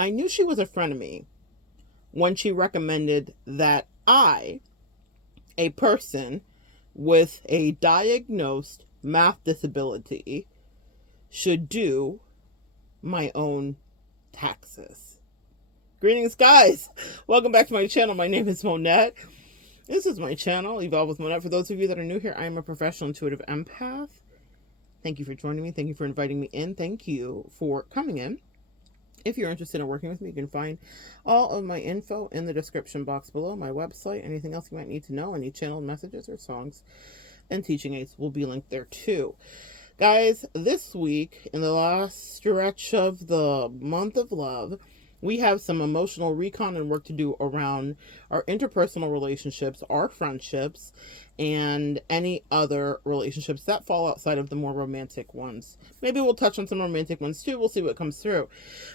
I knew she was a frenemy when she recommended that I, a person with a diagnosed math disability, should do my own taxes. Greetings, guys. Welcome back to my channel. My name is Monette. This is my channel, Evolve with Monette. For those of you that are new here, I am a professional intuitive empath. Thank you for joining me. Thank you for inviting me in. Thank you for coming in. If you're interested in working with me, you can find all of my info in the description box below, my website, anything else you might need to know, any channel messages or songs and teaching aids will be linked there too. Guys, this week, in the last stretch of the month of love, we have some emotional recon and work to do around our interpersonal relationships, our friendships, and any other relationships that fall outside of the more romantic ones. Maybe we'll touch on some romantic ones too. We'll see what comes through.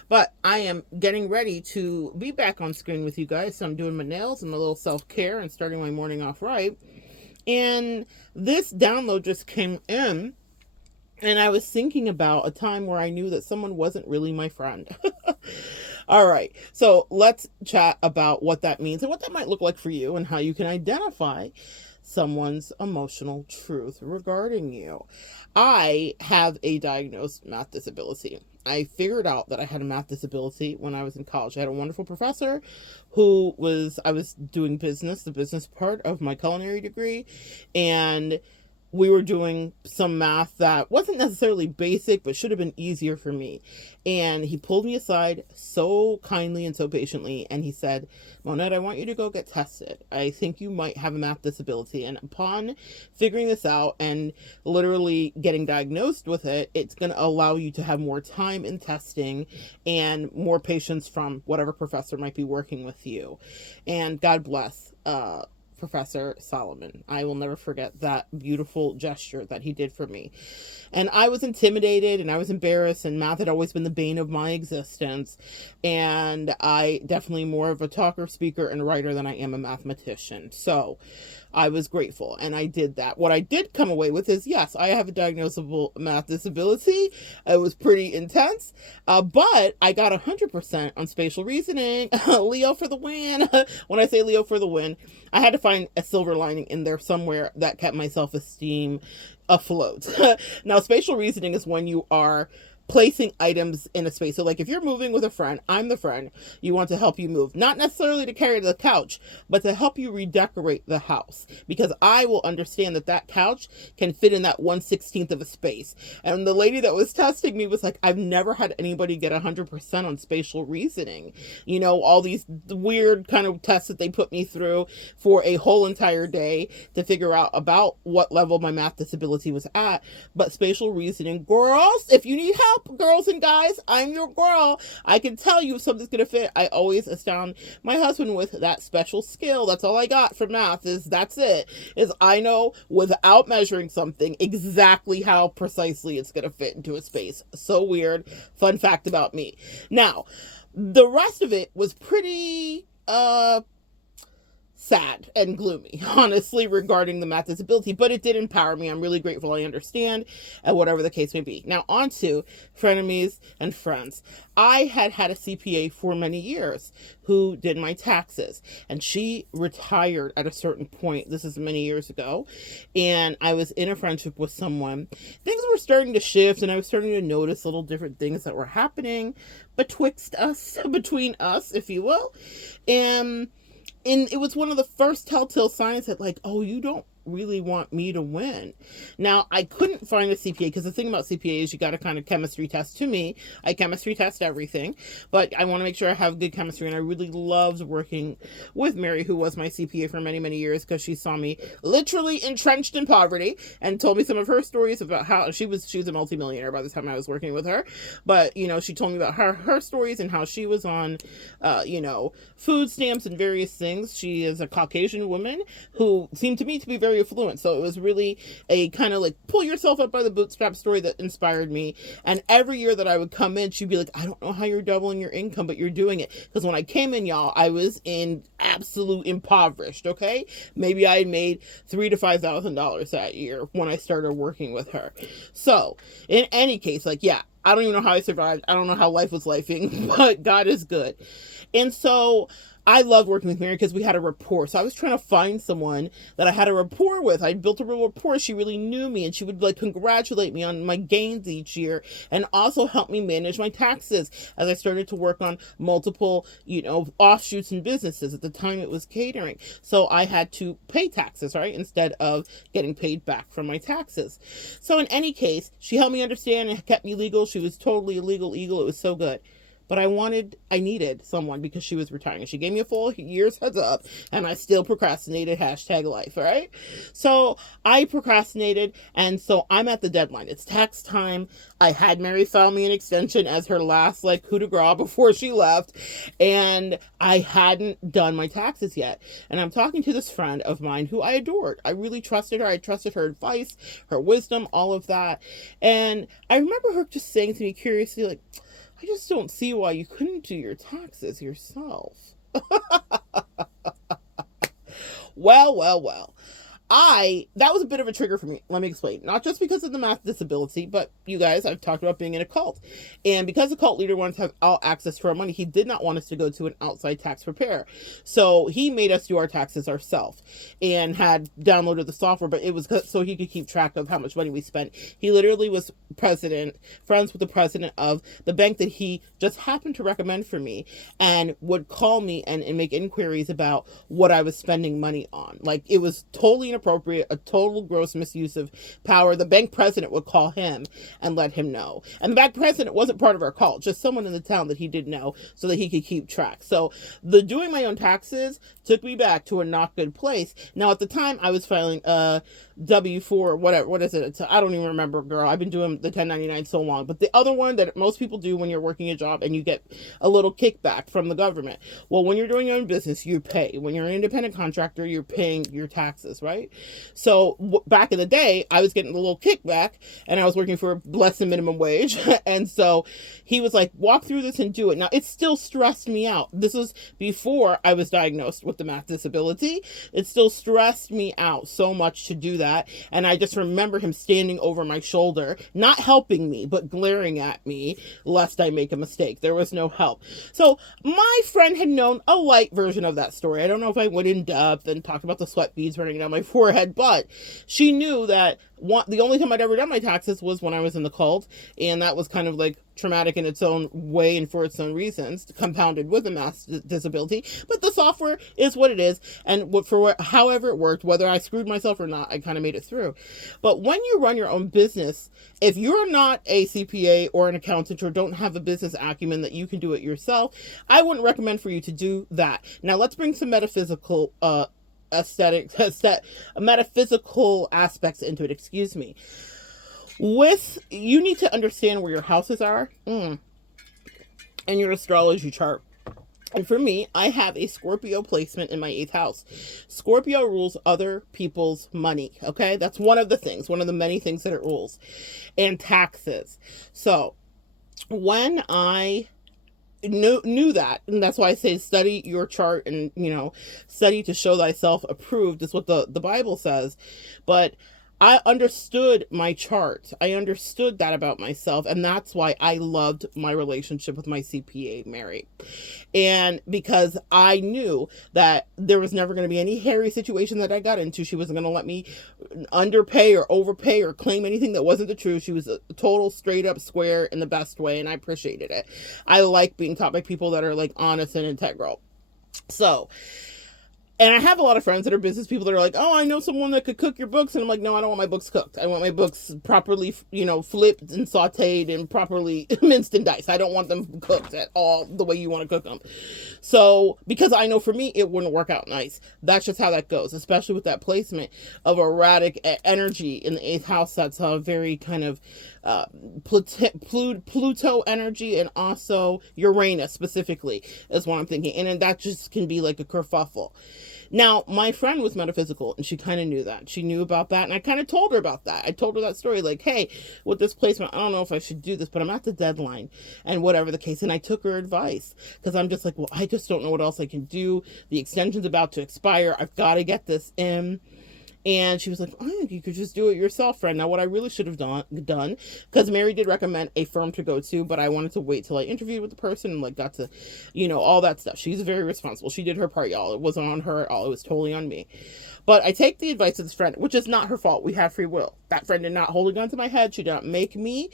But I am getting ready to be back on screen with you guys. So I'm doing my nails and my little self-care and starting my morning off right. And this download just came in. And I was thinking about a time where I knew that someone wasn't really my friend. All right, so let's chat about what that means and what that might look like for you and how you can identify someone's emotional truth regarding you. I have a diagnosed math disability. I figured out that I had a math disability when I was in college. I had a wonderful professor I was doing business, the business part of my culinary degree, and we were doing some math that wasn't necessarily basic, but should have been easier for me. And he pulled me aside so kindly and so patiently. And he said, Monette, I want you to go get tested. I think you might have a math disability. And upon figuring this out and literally getting diagnosed with it, it's going to allow you to have more time in testing and more patience from whatever professor might be working with you. And God bless, Professor Solomon. I will never forget that beautiful gesture that he did for me. And I was intimidated and I was embarrassed, and math had always been the bane of my existence. And I definitely more of a talker, speaker, and writer than I am a mathematician. So I was grateful and I did that. What I did come away with is, yes, I have a diagnosable math disability. It was pretty intense, but I got 100% on spatial reasoning. Leo for the win. When I say Leo for the win, I had to find a silver lining in there somewhere that kept my self-esteem afloat. Now, spatial reasoning is when you are placing items in a space. So like if you're moving with a friend, I'm the friend, you want to help you move, not necessarily to carry the couch, but to help you redecorate the house, because I will understand that that couch can fit in that 1/16 of a space. And the lady that was testing me was like, I've never had anybody get 100% on spatial reasoning. You know, all these weird kind of tests that they put me through for a whole entire day to figure out about what level my math disability was at. But spatial reasoning, girls, if you need help, girls and guys, I'm your girl. I can tell you if something's gonna fit. I always astound my husband with that special skill. That's all I got for math, that's it. Is I know without measuring something exactly how precisely it's gonna fit into a space. So weird. Fun fact about me. Now, the rest of it was pretty sad and gloomy, honestly, regarding the math disability, but it did empower me. I'm really grateful I understand, and whatever the case may be. Now, on to frenemies and friends. I had a CPA for many years who did my taxes, and she retired at a certain point. This is many years ago, and I was in a friendship with someone. Things were starting to shift, and I was starting to notice little different things that were happening betwixt us, between us, if you will, and it was one of the first telltale signs that, like, oh, you don't really want me to win. Now, I couldn't find a CPA, because the thing about CPA is you got to kind of chemistry test. To me, I chemistry test everything, but I want to make sure I have good chemistry. And I really loved working with Mary, who was my CPA for many, many years, because she saw me literally entrenched in poverty and told me some of her stories about how she was a multimillionaire by the time I was working with her. But, you know, she told me about her stories and how she was on, food stamps and various things. She is a Caucasian woman who seemed to me to be very affluent. So it was really a kind of like pull yourself up by the bootstrap story that inspired me. And every year that I would come in, she'd be like, I don't know how you're doubling your income, but you're doing it. Because when I came in, y'all, I was in absolute impoverished. Okay. Maybe I had made $3,000 to $5,000 that year when I started working with her. So in any case, like, yeah, I don't even know how I survived. I don't know how life was lifing, but God is good. And so I loved working with Mary because we had a rapport. So I was trying to find someone that I had a rapport with. I built a real rapport. She really knew me, and she would like congratulate me on my gains each year and also help me manage my taxes as I started to work on multiple, offshoots and businesses. At the time it was catering. So I had to pay taxes, right? Instead of getting paid back from my taxes. So in any case, she helped me understand and kept me legal. She was totally a legal eagle. It was so good. But I needed someone because she was retiring. She gave me a full year's heads up, and I still procrastinated, #life, all right? So I procrastinated, and so I'm at the deadline. It's tax time. I had Mary file me an extension as her last, coup de grace before she left, and I hadn't done my taxes yet. And I'm talking to this friend of mine who I adored. I really trusted her. I trusted her advice, her wisdom, all of that. And I remember her just saying to me curiously, I just don't see why you couldn't do your taxes yourself. Well. That was a bit of a trigger for me. Let me explain. Not just because of the math disability, but you guys, I've talked about being in a cult. And because the cult leader wanted to have all access to our money, he did not want us to go to an outside tax preparer. So he made us do our taxes ourselves and had downloaded the software, but it was so he could keep track of how much money we spent. He literally was friends with the president of the bank that he just happened to recommend for me, and would call me and make inquiries about what I was spending money on. It was totally inappropriate, a total gross misuse of power. The bank president would call him and let him know. And the bank president wasn't part of our cult, just someone in the town that he did know so that he could keep track. So the doing my own taxes took me back to a not good place. Now at the time I was filing W-4, whatever, what is it? I don't even remember, girl. I've been doing the 1099 so long. But the other one that most people do when you're working a job and you get a little kickback from the government. Well, when you're doing your own business, you pay. When you're an independent contractor, you're paying your taxes, right? So back in the day, I was getting a little kickback and I was working for less than minimum wage. And so he was like, walk through this and do it. Now, it still stressed me out. This was before I was diagnosed with the math disability. It still stressed me out so much to do that. And I just remember him standing over my shoulder, not helping me, but glaring at me lest I make a mistake. There was no help. So my friend had known a light version of that story. I don't know if I went in depth and talked about the sweat beads running down my forehead, but she knew that the only time I'd ever done my taxes was when I was in the cult, and that was kind of traumatic in its own way and for its own reasons, compounded with a math disability. But the software is what it is, and however it worked, whether I screwed myself or not, I kind of made it through. But when you run your own business, if you're not a CPA or an accountant or don't have a business acumen that you can do it yourself, I wouldn't recommend for you to do that. Now let's bring some metaphysical metaphysical aspects into it. Excuse me. You need to understand where your houses are and your astrology chart. And for me, I have a Scorpio placement in my 8th house. Scorpio rules other people's money. Okay, that's one of the many things that it rules, and taxes. So when I knew that, and that's why I say study your chart and study to show thyself approved is what the Bible says. But I understood my chart. I understood that about myself, and that's why I loved my relationship with my CPA, Mary. And because I knew that there was never going to be any hairy situation that I got into. She wasn't going to let me underpay or overpay or claim anything that wasn't the truth. She was a total straight up square in the best way, and I appreciated it. I like being taught by people that are honest and integral. So, and I have a lot of friends that are business people that are like, oh, I know someone that could cook your books. And I'm like, no, I don't want my books cooked. I want my books properly, flipped and sauteed and properly minced and diced. I don't want them cooked at all the way you want to cook them. So, because I know for me, it wouldn't work out nice. That's just how that goes, especially with that placement of erratic energy in the 8th house. That's a very kind of Pluto energy, and also Uranus specifically is what I'm thinking. And that just can be like a kerfuffle. Now, my friend was metaphysical, and she kind of knew that. She knew about that, and I kind of told her about that. I told her that story, hey, with this placement, I don't know if I should do this, but I'm at the deadline, and whatever the case. And I took her advice, because I'm just well, I just don't know what else I can do. The extension's about to expire. I've got to get this in. And she was like, oh, you could just do it yourself, friend. Now, what I really should have done, because Mary did recommend a firm to go to, but I wanted to wait till I interviewed with the person and like got to, all that stuff. She's very responsible. She did her part, y'all. It wasn't on her at all. It was totally on me. But I take the advice of this friend, which is not her fault. We have free will. That friend did not hold a gun to my head. She did not make me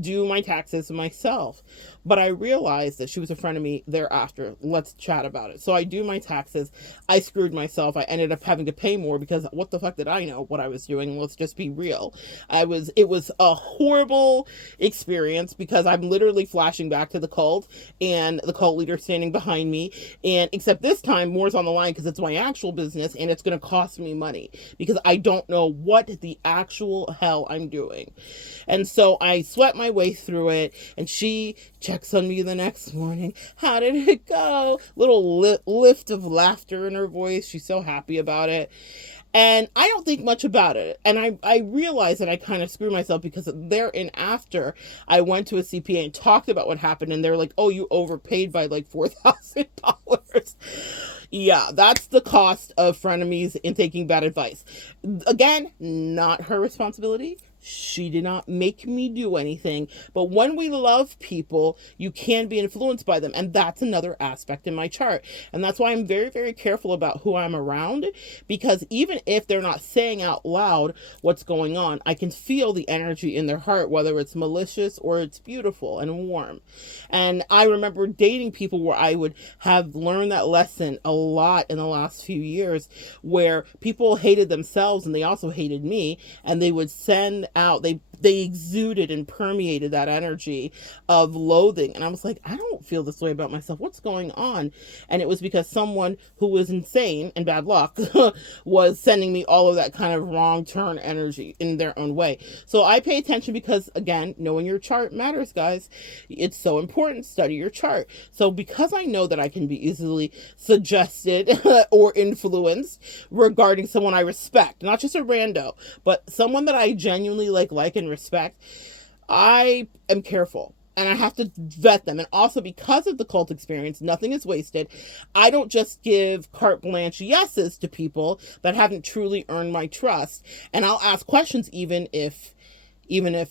do my taxes myself. But I realized that she was a friend of me thereafter. Let's chat about it. So I do my taxes. I screwed myself. I ended up having to pay more because what the fuck did I know what I was doing? Let's just be real. It was a horrible experience because I'm literally flashing back to the cult and the cult leader standing behind me. And except this time more's on the line because it's my actual business and it's going to cost me money because I don't know what the actual hell I'm doing. And so I sweat my way through it, and she checks on me the next morning. How did it go? Little lift of laughter in her voice. She's so happy about it. And I don't think much about it. And I realized that I kind of screwed myself because there and after I went to a CPA and talked about what happened. And they're like, oh, you overpaid by like $4,000. Yeah, that's the cost of frenemies in taking bad advice. Again, not her responsibility. She did not make me do anything. But when we love people, you can be influenced by them. And that's another aspect in my chart. And that's why I'm very, very careful about who I'm around. Because even if they're not saying out loud what's going on, I can feel the energy in their heart, whether it's malicious or it's beautiful and warm. And I remember dating people where I would have learned that lesson a lot in the last few years, where people hated themselves and they also hated me. And they would send out, they exuded and permeated that energy of loathing. And I was like, I don't feel this way about myself. What's going on? And it was because someone who was insane and bad luck was sending me all of that kind of wrong turn energy in their own way. So I pay attention because, again, knowing your chart matters, guys. It's so important. Study your chart. So because I know that I can be easily suggested or influenced regarding someone I respect, not just a rando, but someone that I genuinely like and respect, I am careful. And I have to vet them. And also because of the cult experience, nothing is wasted. I don't just give carte blanche yeses to people that haven't truly earned my trust. And I'll ask questions even if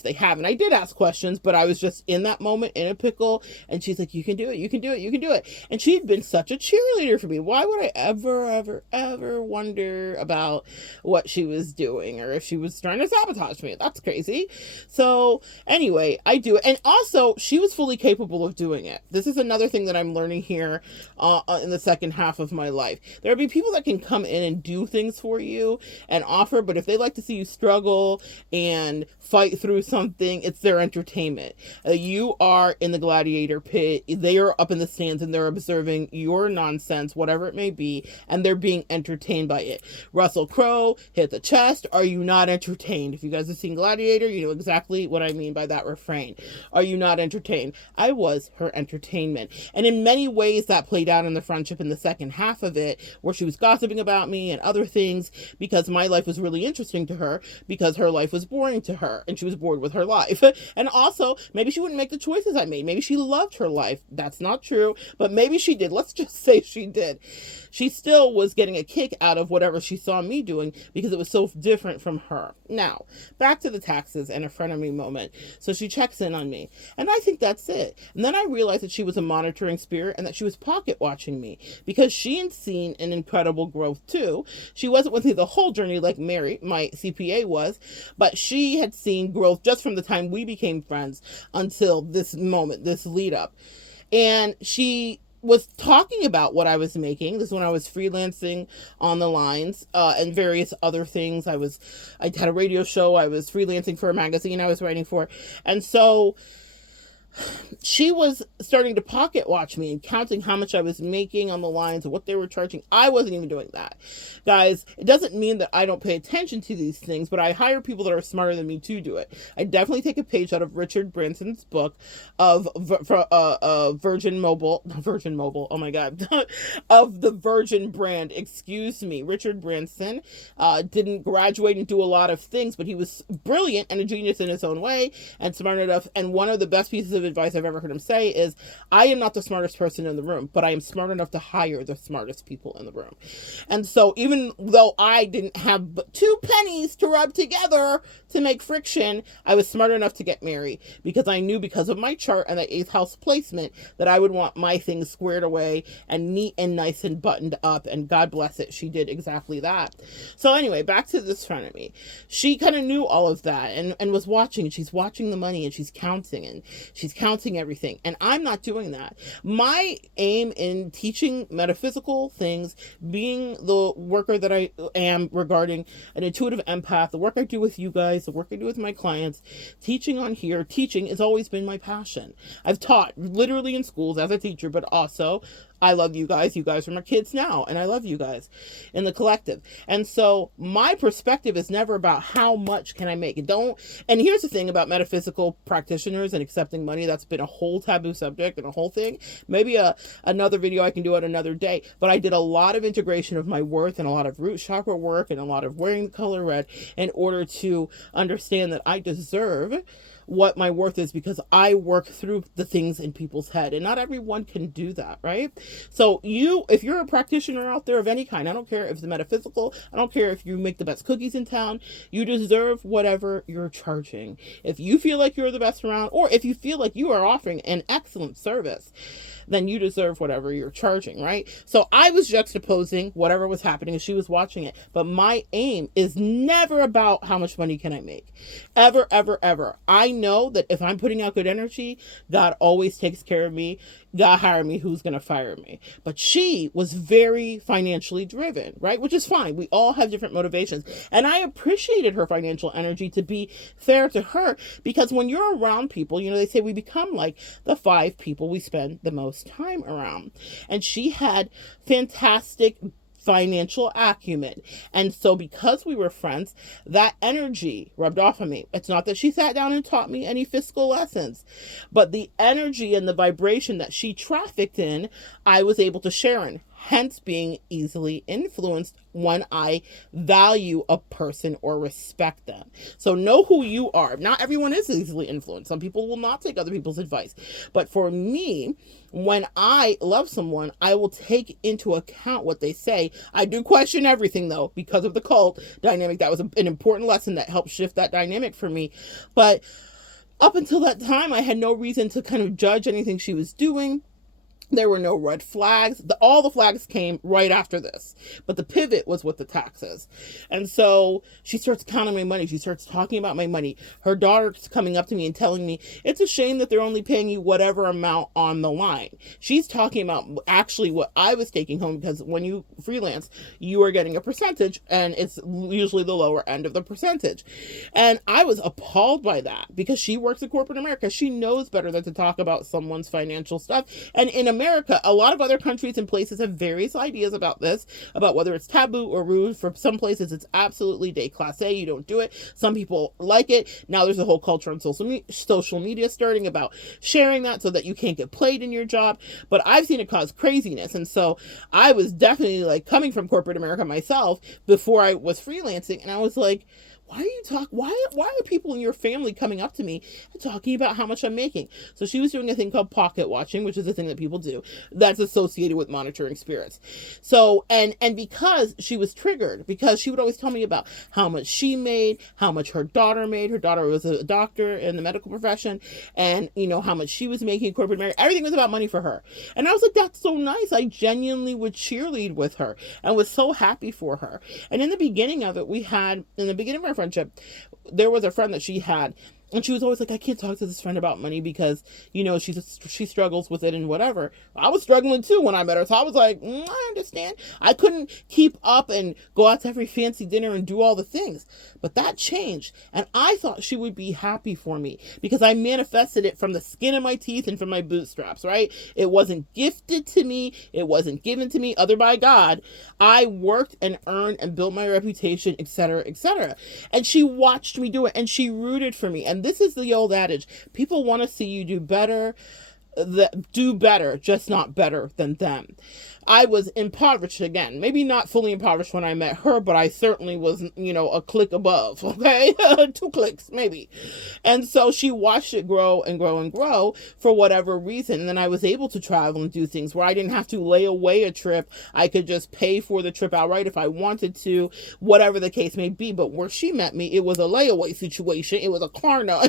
they haven't. I did ask questions, but I was just in that moment in a pickle. And she's like, you can do it. You can do it. You can do it. And she'd been such a cheerleader for me. Why would I ever wonder about what she was doing or if she was trying to sabotage me? That's crazy. So anyway, I do it. And also she was fully capable of doing it. This is another thing that I'm learning here in the second half of my life. There'll be people that can come in and do things for you and offer, but if they like to see you struggle and fight through something, it's their entertainment. You are in the gladiator pit, they are up in the stands and they're observing your nonsense, whatever it may be, and they're being entertained by it. Russell Crowe hit the chest. Are you not entertained? If you guys have seen Gladiator, you know exactly what I mean by that refrain. Are you not entertained? I was her entertainment. And in many ways that played out in the friendship in the second half of it, where she was gossiping about me and other things because my life was really interesting to her because her life was boring to her. And she was bored with her life. And also, maybe she wouldn't make the choices I made. Maybe she loved her life. That's not true, but maybe she did. Let's just say she did. She still was getting a kick out of whatever she saw me doing because it was so different from her. Now, back to the taxes and a frenemy moment. So she checks in on me, and I think that's it. And then I realized that she was a monitoring spirit and that she was pocket watching me because she had seen an incredible growth too. She wasn't with me the whole journey like Mary, my CPA, was, but she had seen growth just from the time we became friends until this moment, this lead up. And she was talking about what I was making. This is when I was freelancing on the lines and various other things. I had a radio show. I was freelancing for a magazine I was writing for. And so she was starting to pocket watch me and counting how much I was making on the lines and what they were charging. I wasn't even doing that. Guys, it doesn't mean that I don't pay attention to these things, but I hire people that are smarter than me to do it. I definitely take a page out of Richard Branson's book of Virgin Mobile, oh my God, of the Virgin brand, excuse me. Richard Branson didn't graduate and do a lot of things, but he was brilliant and a genius in his own way and smart enough. And one of the best pieces of of advice I've ever heard him say is, I am not the smartest person in the room, but I am smart enough to hire the smartest people in the room. And so even though I didn't have but 2 pennies to rub together to make friction, I was smart enough to get married because I knew, because of my chart and the 8th house placement, that I would want my things squared away and neat and nice and buttoned up. And God bless it, she did exactly that. So anyway, back to this friend of me. She kind of knew all of that and was watching. She's watching the money and she's counting everything. And I'm not doing that. My aim in teaching metaphysical things, being the worker that I am regarding an intuitive empath, the work I do with you guys, the work I do with my clients, teaching on here, teaching has always been my passion. I've taught literally in schools as a teacher, but also I love you guys. You guys are my kids now, and I love you guys in the collective. And so my perspective is never about how much can I make. And here's the thing about metaphysical practitioners and accepting money. That's been a whole taboo subject and a whole thing. Maybe another video I can do at another day. But I did a lot of integration of my worth and a lot of root chakra work and a lot of wearing the color red in order to understand that I deserve what my worth is, because I work through the things in people's head, and not everyone can do that, right? So if you're a practitioner out there of any kind, I don't care if it's metaphysical, I don't care if you make the best cookies in town, you deserve whatever you're charging. If you feel like you're the best around, or if you feel like you are offering an excellent service, then you deserve whatever you're charging, right? So I was juxtaposing whatever was happening and she was watching it. But my aim is never about how much money can I make. Ever, ever, ever. I know that if I'm putting out good energy, God always takes care of me. God hire me, who's going to fire me? But she was very financially driven, right? Which is fine. We all have different motivations. And I appreciated her financial energy, to be fair to her, because when you're around people, they say we become like the 5 people we spend the most time around. And she had fantastic financial acumen. And so because we were friends, that energy rubbed off on me. It's not that she sat down and taught me any fiscal lessons, but the energy and the vibration that she trafficked in, I was able to share in. Hence being easily influenced when I value a person or respect them. So know who you are. Not everyone is easily influenced. Some people will not take other people's advice. But for me, when I love someone, I will take into account what they say. I do question everything, though, because of the cult dynamic. That was an important lesson that helped shift that dynamic for me. But up until that time, I had no reason to kind of judge anything she was doing. There were no red flags. All the flags came right after this. But the pivot was with the taxes. And so she starts counting my money. She starts talking about my money. Her daughter's coming up to me and telling me, it's a shame that they're only paying you whatever amount on the line. She's talking about actually what I was taking home, because when you freelance, you are getting a percentage, and it's usually the lower end of the percentage. And I was appalled by that, because she works in corporate America. She knows better than to talk about someone's financial stuff. And in America, a lot of other countries and places have various ideas about this, about whether it's taboo or rude. For some places, it's absolutely déclassé. You don't do it. Some people like it. Now there's a whole culture on social media starting about sharing that so that you can't get played in your job. But I've seen it cause craziness. And so I was definitely coming from corporate America myself before I was freelancing. And I was like, why are people in your family coming up to me and talking about how much I'm making? So she was doing a thing called pocket watching, which is a thing that people do that's associated with monitoring spirits. So, and because she was triggered, because she would always tell me about how much she made, how much her daughter made. Her daughter was a doctor in the medical profession, and how much she was making in corporate America. Everything was about money for her. And I was like, that's so nice. I genuinely would cheerlead with her and was so happy for her. And in the beginning of it, in the beginning of our friendship, there was a friend that she had, and she was always like, I can't talk to this friend about money because, she struggles with it and whatever. I was struggling too when I met her. So I was like, I understand. I couldn't keep up and go out to every fancy dinner and do all the things. But that changed. And I thought she would be happy for me because I manifested it from the skin of my teeth and from my bootstraps, right? It wasn't gifted to me. It wasn't given to me other by God. I worked and earned and built my reputation, etc., etc. And she watched me do it, and she rooted for me. And this is the old adage. People want to see you do better, just not better than them. I was impoverished again. Maybe not fully impoverished when I met her, but I certainly was, a click above, okay? 2 clicks, maybe. And so she watched it grow and grow and grow for whatever reason. And then I was able to travel and do things where I didn't have to lay away a trip. I could just pay for the trip outright if I wanted to, whatever the case may be. But where she met me, it was a layaway situation. It was a Klarna.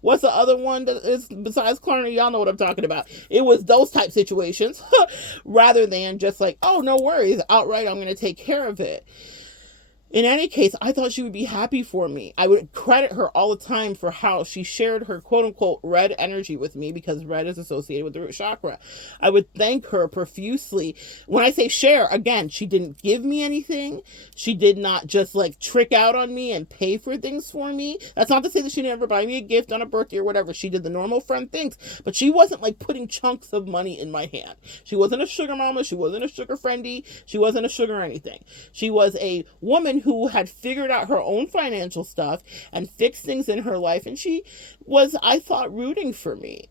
What's the other one that is besides Klarna? Y'all know what I'm talking about. It was those type situations rather than just like, oh, no worries, outright, I'm going to take care of it. In any case, I thought she would be happy for me. I would credit her all the time for how she shared her quote-unquote red energy with me, because red is associated with the root chakra. I would thank her profusely. When I say share, again, she didn't give me anything. She did not just like trick out on me and pay for things for me. That's not to say that she never buy me a gift on a birthday or whatever. She did the normal friend things, but she wasn't like putting chunks of money in my hand. She wasn't a sugar mama. She wasn't a sugar friendy. She wasn't a sugar anything. She was a woman who had figured out her own financial stuff and fixed things in her life. And she was, I thought, rooting for me.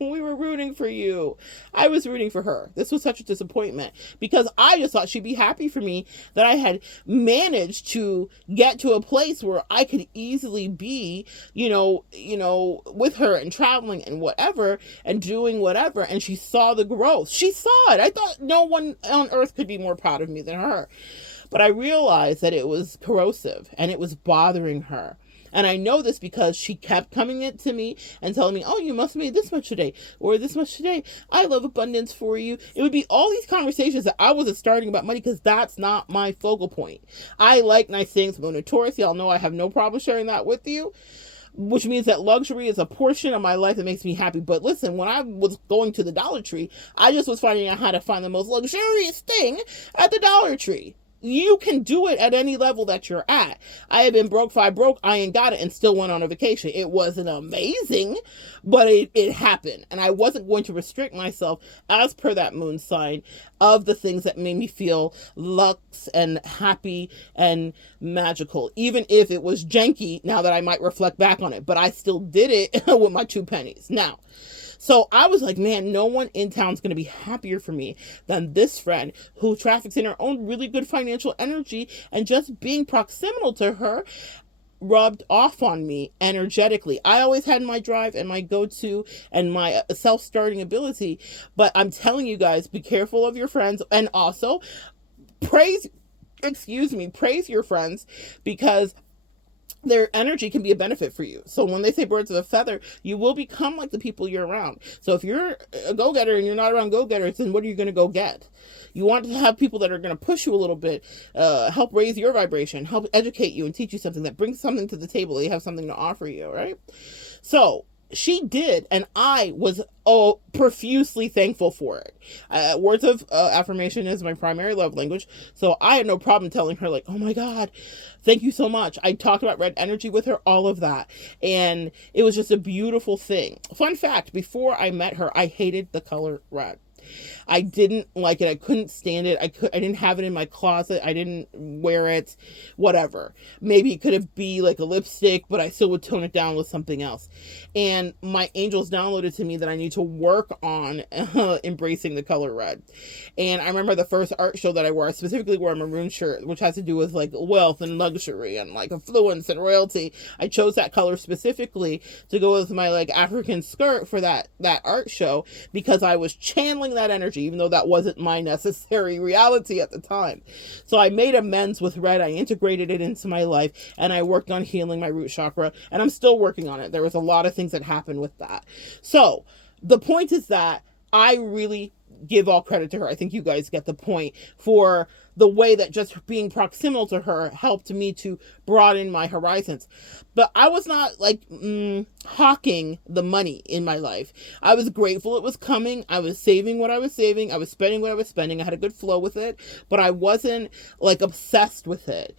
We were rooting for you. I was rooting for her. This was such a disappointment because I just thought she'd be happy for me that I had managed to get to a place where I could easily be, with her and traveling and whatever and doing whatever. And she saw the growth. She saw it. I thought no one on earth could be more proud of me than her. But I realized that it was corrosive and it was bothering her. And I know this because she kept coming in to me and telling me, oh, you must have made this much today or this much today. I love abundance for you. It would be all these conversations that I wasn't starting about money because that's not my focal point. I like nice things. I'm a Taurus. Y'all know I have no problem sharing that with you, which means that luxury is a portion of my life that makes me happy. But listen, when I was going to the Dollar Tree, I just was finding out how to find the most luxurious thing at the Dollar Tree. You can do it at any level that you're at. I have been broke, I ain't got it, and still went on a vacation. It wasn't amazing, but it happened. And I wasn't going to restrict myself as per that moon sign of the things that made me feel luxe and happy and magical, even if it was janky now that I might reflect back on it. But I still did it with my 2 pennies. Now, so I was like, man, no one in town is going to be happier for me than this friend who traffics in her own really good financial energy, and just being proximal to her rubbed off on me energetically. I always had my drive and my go-to and my self-starting ability, but I'm telling you guys, be careful of your friends, and also praise your friends, because their energy can be a benefit for you. So when they say birds of a feather, you will become like the people you're around. So if you're a go-getter and you're not around go-getters, then what are you going to go get? You want to have people that are going to push you a little bit, help raise your vibration, help educate you and teach you something, that brings something to the table. They have something to offer you, right? So she did, and I was profusely thankful for it. Words of affirmation is my primary love language, so I had no problem telling her, like, oh my God, thank you so much. I talked about red energy with her, all of that, and it was just a beautiful thing. Fun fact, before I met her, I hated the color red. I didn't like it. I couldn't stand it. I didn't have it in my closet. I didn't wear it, whatever. Maybe it could be like a lipstick, but I still would tone it down with something else. And my angels downloaded to me that I need to work on embracing the color red. And I remember the first art show that I wore, I specifically wore a maroon shirt, which has to do with like wealth and luxury and like affluence and royalty. I chose that color specifically to go with my like African skirt for that art show, because I was channeling that energy, even though that wasn't my necessary reality at the time. So I made amends with red. I integrated it into my life, and I worked on healing my root chakra, and I'm still working on it. There was a lot of things that happened with that. So the point is that I really give all credit to her. I think you guys get the point, for the way that just being proximal to her helped me to broaden my horizons. But I was not like hawking the money in my life. I was grateful it was coming. I was saving what I was saving. I was spending what I was spending. I had a good flow with it, but I wasn't like obsessed with it.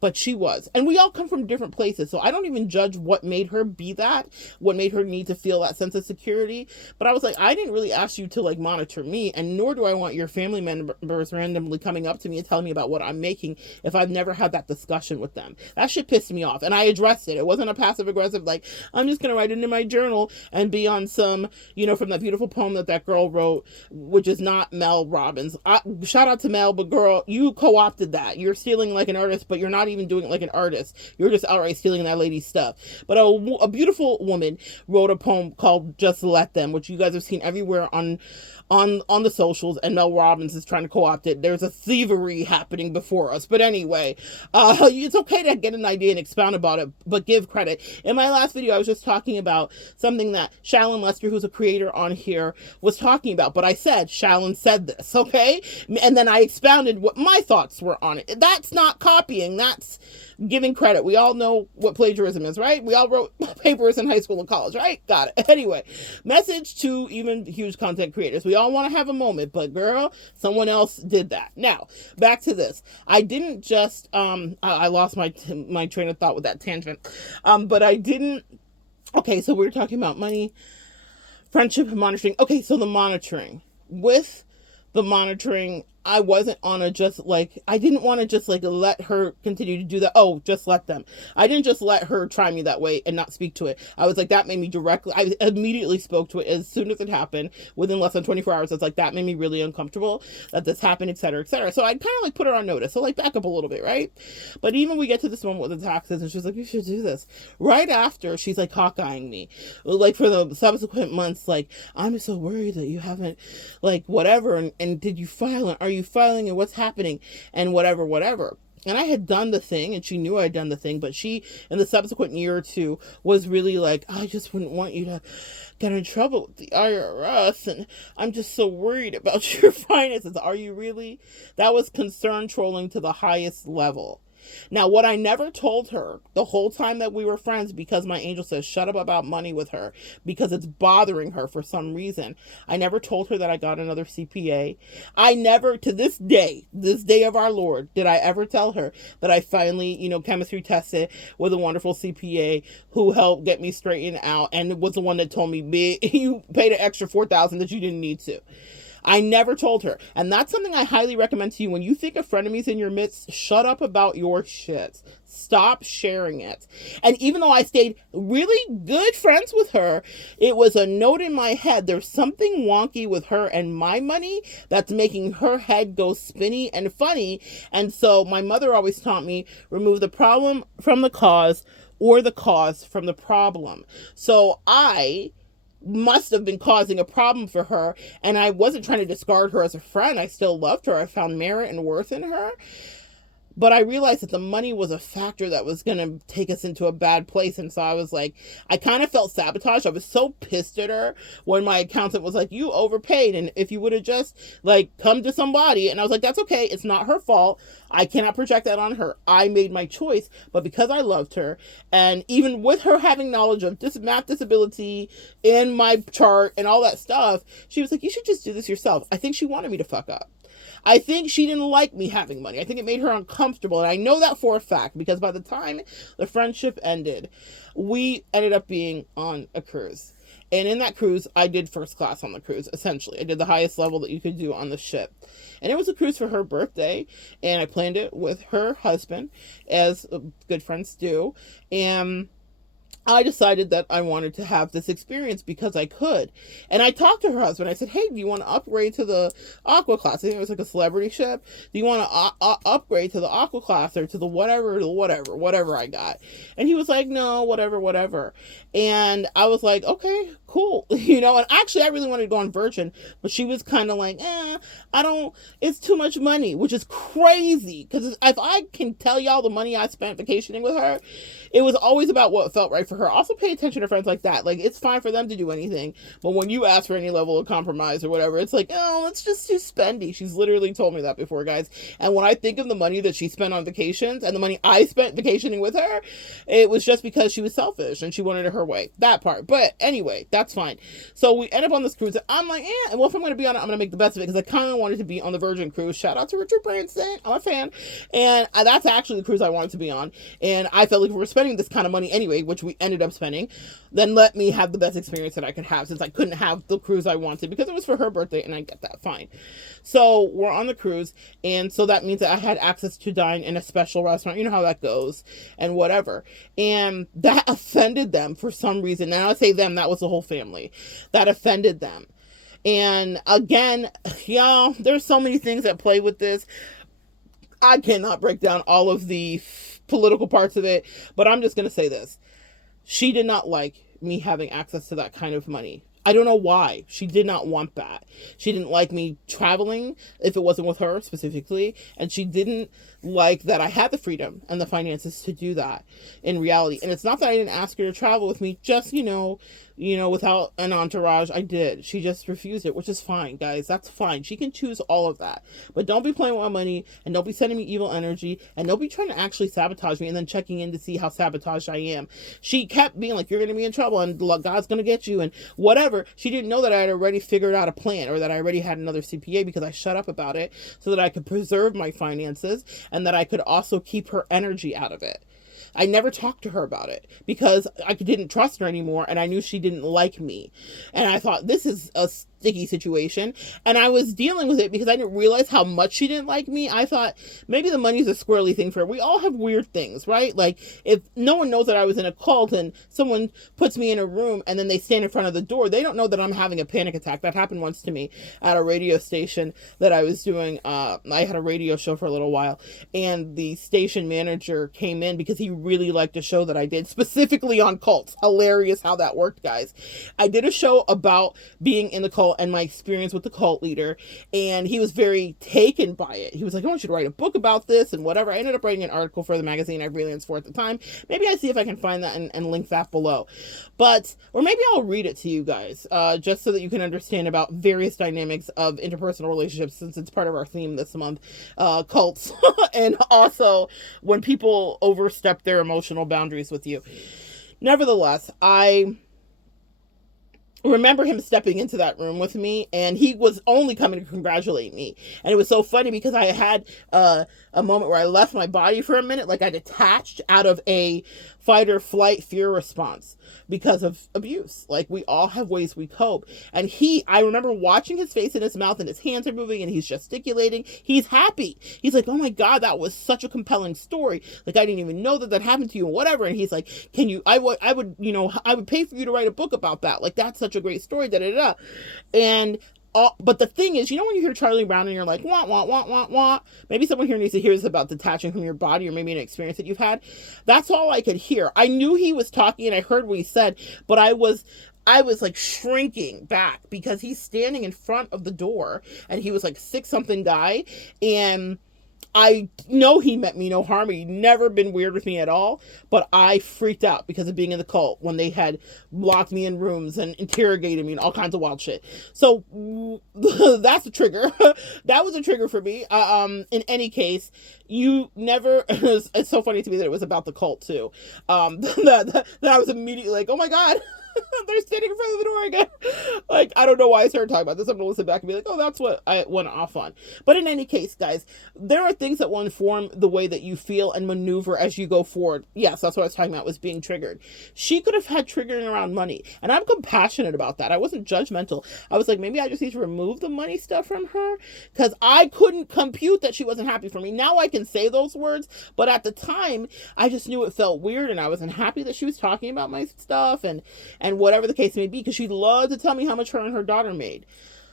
but she was. And we all come from different places, so I don't even judge what made her be that, what made her need to feel that sense of security. But I was like, I didn't really ask you to like monitor me, and nor do I want your family members randomly coming up to me and telling me about what I'm making if I've never had that discussion with them. That shit pissed me off, and I addressed it. It wasn't a passive aggressive, like, I'm just gonna write it in my journal and be on some, from that beautiful poem that girl wrote, which is not Mel Robbins. Shout out to Mel, but girl, you co-opted that. You're stealing like an artist, but you're not even doing it like an artist. You're just outright stealing that lady's stuff. But a beautiful woman wrote a poem called Just Let Them, which you guys have seen everywhere on the socials, and Mel Robbins is trying to co-opt it. There's a thievery happening before us. But anyway, it's okay to get an idea and expound about it, but give credit. In my last video, I was just talking about something that Shallon Lester, who's a creator on here, was talking about. But I said, Shallon said this, okay? And then I expounded what my thoughts were on it. That's not copying. That's giving credit. We all know what plagiarism is, right? We all wrote papers in high school and college, right? Got it. Anyway, message to even huge content creators. We all want to have a moment, but girl, someone else did that. Now, back to this. I didn't just, I lost my train of thought with that tangent. But I didn't, okay, so we were talking about money, friendship, and monitoring. Okay, so the monitoring. With the monitoring, I wasn't on a I didn't want to just let her continue to do that. Oh, just let them. I didn't just let her try me that way and not speak to it. I was like, that made me I immediately spoke to it as soon as it happened. Within less than 24 hours, I was like, that made me really uncomfortable that this happened, et cetera, et cetera. So I kind of put her on notice. So back up a little bit, right? But even we get to this moment with the taxes, and she's like, you should do this. Right after, she's hawkeyeing me. For the subsequent months, I'm so worried that you haven't, whatever, and did you file it? Are you filing, and what's happening, and whatever. And I had done the thing, and she knew I had done the thing, but she, in the subsequent year or two, was really I just wouldn't want you to get in trouble with the IRS, and I'm just so worried about your finances. Are you really? That was concern trolling to the highest level. Now, what I never told her the whole time that we were friends, because my angel says, shut up about money with her, because it's bothering her for some reason. I never told her that I got another CPA. I never, to this day of our Lord, did I ever tell her that I finally, chemistry tested with a wonderful CPA who helped get me straightened out, and was the one that told me, you paid an extra $4,000 that you didn't need to. I never told her. And that's something I highly recommend to you. When you think of frenemies in your midst, shut up about your shit. Stop sharing it. And even though I stayed really good friends with her, it was a note in my head. There's something wonky with her and my money that's making her head go spinny and funny. And so my mother always taught me, remove the problem from the cause, or the cause from the problem. So I must have been causing a problem for her, and I wasn't trying to discard her as a friend. I still loved her. I found merit and worth in her. But I realized that the money was a factor that was going to take us into a bad place. And so I was I kind of felt sabotaged. I was so pissed at her when my accountant was like, you overpaid. And if you would have just come to somebody. And I was like, that's okay. It's not her fault. I cannot project that on her. I made my choice. But because I loved her, and even with her having knowledge of math disability in my chart and all that stuff, she was like, you should just do this yourself. I think she wanted me to fuck up. I think she didn't like me having money. I think it made her uncomfortable. And I know that for a fact, because by the time the friendship ended, we ended up being on a cruise. And in that cruise, I did first class on the cruise, essentially. I did the highest level that you could do on the ship. And it was a cruise for her birthday. And I planned it with her husband, as good friends do. And I decided that I wanted to have this experience because I could. And I talked to her husband. I said, hey, do you want to upgrade to the Aqua class? I think it was a celebrity ship. Do you want to upgrade to the Aqua class, or to the whatever I got? And he was like, no, whatever. And I was like, okay, cool. And actually I really wanted to go on Virgin, but she was kind of like, it's too much money, which is crazy. Because if I can tell y'all the money I spent vacationing with her, it was always about what felt right for for her. Also pay attention to friends like that. Like, it's fine for them to do anything, but when you ask for any level of compromise or whatever, it's like, oh, it's just too spendy. She's literally told me that before, guys. And when I think of the money that she spent on vacations and the money I spent vacationing with her, it was just because she was selfish and she wanted it her way. That part. But anyway, that's fine. So we end up on this cruise. I'm like, well, if I'm going to be on it, I'm going to make the best of it, because I kind of wanted to be on the Virgin cruise. Shout out to Richard Branson. I'm a fan. And that's actually the cruise I wanted to be on. And I felt like if we're spending this kind of money anyway, which we ended up spending, then let me have the best experience that I could have, since I couldn't have the cruise I wanted because it was for her birthday, and I get that, fine. So we're on the cruise, and so that means that I had access to dine in a special restaurant. You know how that goes, and whatever. And that offended them for some reason. And I say them, that was the whole family. That offended them. And again, y'all, there's so many things that play with this. I cannot break down all of the political parts of it, but I'm just going to say this. She did not like me having access to that kind of money. I don't know why. She did not want that. She didn't like me traveling if it wasn't with her specifically. And she didn't like that I had the freedom and the finances to do that in reality. And it's not that I didn't ask her to travel with me, just, without an entourage. I did. She just refused it, which is fine, guys. That's fine. She can choose all of that. But don't be playing with my money, and don't be sending me evil energy, and don't be trying to actually sabotage me and then checking in to see how sabotaged I am. She kept being like, you're going to be in trouble and God's going to get you and whatever. She didn't know that I had already figured out a plan, or that I already had another CPA, because I shut up about it so that I could preserve my finances and that I could also keep her energy out of it. I never talked to her about it because I didn't trust her anymore, and I knew she didn't like me. And I thought, this is a sticky situation, and I was dealing with it because I didn't realize how much she didn't like me. I thought maybe the money's a squirrely thing for her. We all have weird things, right? Like, if no one knows that I was in a cult and someone puts me in a room and then they stand in front of the door, they don't know that I'm having a panic attack. That happened once to me at a radio station that I was doing. I had a radio show for a little while, and the station manager came in because he really liked a show that I did specifically on cults. Hilarious how that worked, guys. I did a show about being in the cult and my experience with the cult leader, and he was very taken by it. He was like, I want you to write a book about this and whatever. I ended up writing an article for the magazine I freelanced for at the time. Maybe I see if I can find that and link that below. Or maybe I'll read it to you guys, just so that you can understand about various dynamics of interpersonal relationships, since it's part of our theme this month, cults, and also when people overstep their emotional boundaries with you. Nevertheless, I remember him stepping into that room with me, and he was only coming to congratulate me. And it was so funny because I had a moment where I left my body for a minute, like I detached out of a fight or flight fear response because of abuse. Like, we all have ways we cope. And I remember watching his face and his mouth, and his hands are moving, and he's gesticulating. He's happy. He's like, oh my God, that was such a compelling story. Like, I didn't even know that happened to you and whatever. And he's like, I would pay for you to write a book about that. Like, that's such a great story, da da da. And but the thing is, when you hear Charlie Brown and you're like, wah, wah, wah, wah, wah, maybe someone here needs to hear this about detaching from your body, or maybe an experience that you've had. That's all I could hear. I knew he was talking and I heard what he said, but I was like shrinking back because he's standing in front of the door, and he was like 6-something guy, and I know he meant me no harm. He'd never been weird with me at all, but I freaked out because of being in the cult when they had locked me in rooms and interrogated me and all kinds of wild shit. So that's a trigger. That was a trigger for me. In any case, it's so funny to me that it was about the cult too. That I was immediately like, oh my God. They're standing in front of the door again. Like, I don't know why I started talking about this. I'm going to listen back and be like, oh, that's what I went off on. But in any case, guys, there are things that will inform the way that you feel and maneuver as you go forward. Yes, that's what I was talking about, was being triggered. She could have had triggering around money, and I'm compassionate about that. I wasn't judgmental. I was like, maybe I just need to remove the money stuff from her, because I couldn't compute that she wasn't happy for me. Now I can say those words, but at the time, I just knew it felt weird, and I wasn't happy that she was talking about my stuff, and whatever the case may be, because she loved to tell me how much her and her daughter made.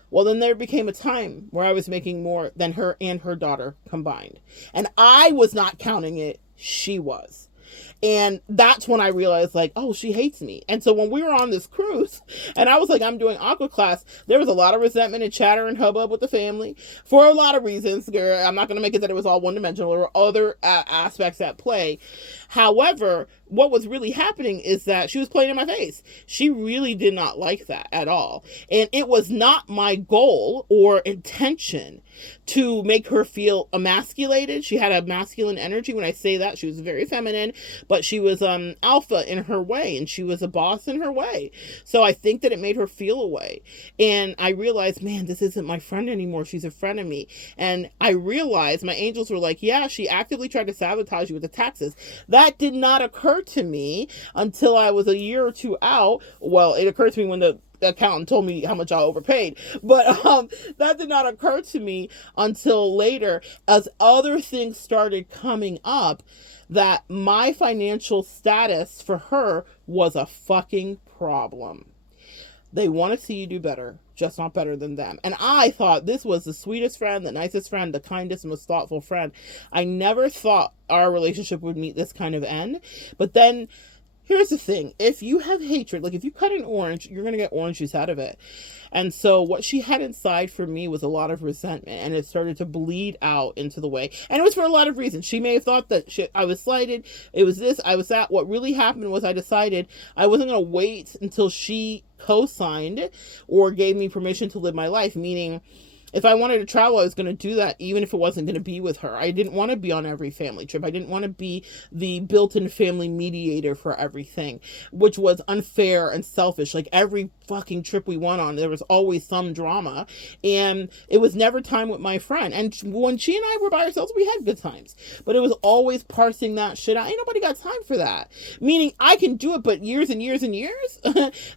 Well, then there became a time where I was making more than her and her daughter combined. And I was not counting it. She was. And that's when I realized, like, oh, she hates me. And so when we were on this cruise and I was like, I'm doing aqua class, there was a lot of resentment and chatter and hubbub with the family for a lot of reasons. I'm not going to make it that it was all one dimensional. There were other aspects at play. However, what was really happening is that she was playing in my face. She really did not like that at all. And it was not my goal or intention to make her feel emasculated. She had a masculine energy. When I say that, she was very feminine, but she was alpha in her way, and she was a boss in her way. So I think that it made her feel a way. And I realized, man, this isn't my friend anymore. She's a friend of me. And I realized my angels were like, yeah, she actively tried to sabotage you with the taxes. That did not occur to me until I was a year or two out. Well, it occurred to me when the accountant told me how much I overpaid, but that did not occur to me until later, as other things started coming up, that my financial status for her was a fucking problem. They want to see you do better, just not better than them. And I thought this was the sweetest friend, the nicest friend, the kindest, most thoughtful friend. I never thought our relationship would meet this kind of end. But then here's the thing. If you have hatred, like if you cut an orange, you're going to get orange juice out of it. And so what she had inside for me was a lot of resentment, and it started to bleed out into the way. And it was for a lot of reasons. She may have thought that I was slighted. It was this, I was that. What really happened was I decided I wasn't going to wait until she co-signed or gave me permission to live my life, meaning if I wanted to travel, I was going to do that even if it wasn't going to be with her. I didn't want to be on every family trip. I didn't want to be the built-in family mediator for everything, which was unfair and selfish. Like every fucking trip we went on, there was always some drama, and it was never time with my friend. And when she and I were by ourselves, we had good times, but it was always parsing that shit out. Ain't nobody got time for that. Meaning I can do it, but years and years and years,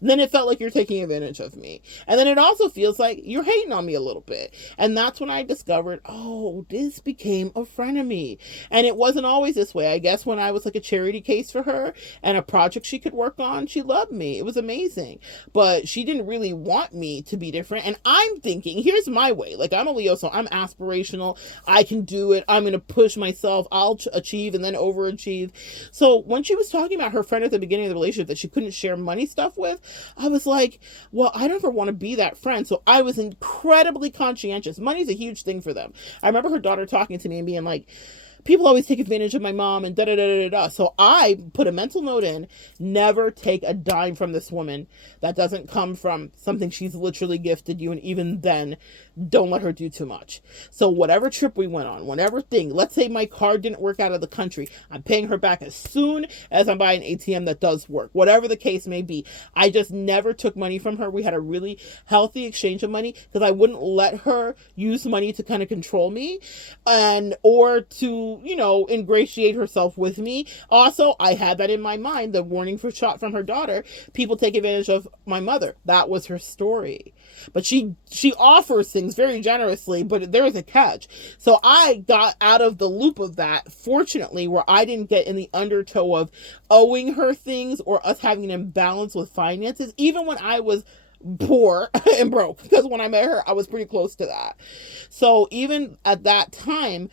then it felt like you're taking advantage of me. And then it also feels like you're hating on me a little bit. And that's when I discovered, oh, this became a frenemy. And it wasn't always this way. I guess when I was like a charity case for her and a project she could work on, she loved me. It was amazing. But she didn't really want me to be different. And I'm thinking, here's my way. Like, I'm a Leo, so I'm aspirational. I can do it. I'm going to push myself. I'll achieve and then overachieve. So when she was talking about her friend at the beginning of the relationship that she couldn't share money stuff with, I was like, well, I don't ever want to be that friend. So I was incredibly conscientious. Money's a huge thing for them. I remember her daughter talking to me and being like, people always take advantage of my mom and da-da-da-da-da. So I put a mental note in, never take a dime from this woman that doesn't come from something she's literally gifted you. And even then, don't let her do too much. So whatever trip we went on, whatever thing, let's say my car didn't work out of the country, I'm paying her back as soon as I'm buying an ATM that does work, whatever the case may be. I just never took money from her. We had a really healthy exchange of money because I wouldn't let her use money to kind of control me or to, ingratiate herself with me. Also, I had that in my mind, the warning for shot from her daughter. People take advantage of my mother. That was her story. But she offers things very generously, but there is a catch. So I got out of the loop of that, fortunately, where I didn't get in the undertow of owing her things or us having an imbalance with finances, even when I was poor and broke, because when I met her, I was pretty close to that. So even at that time,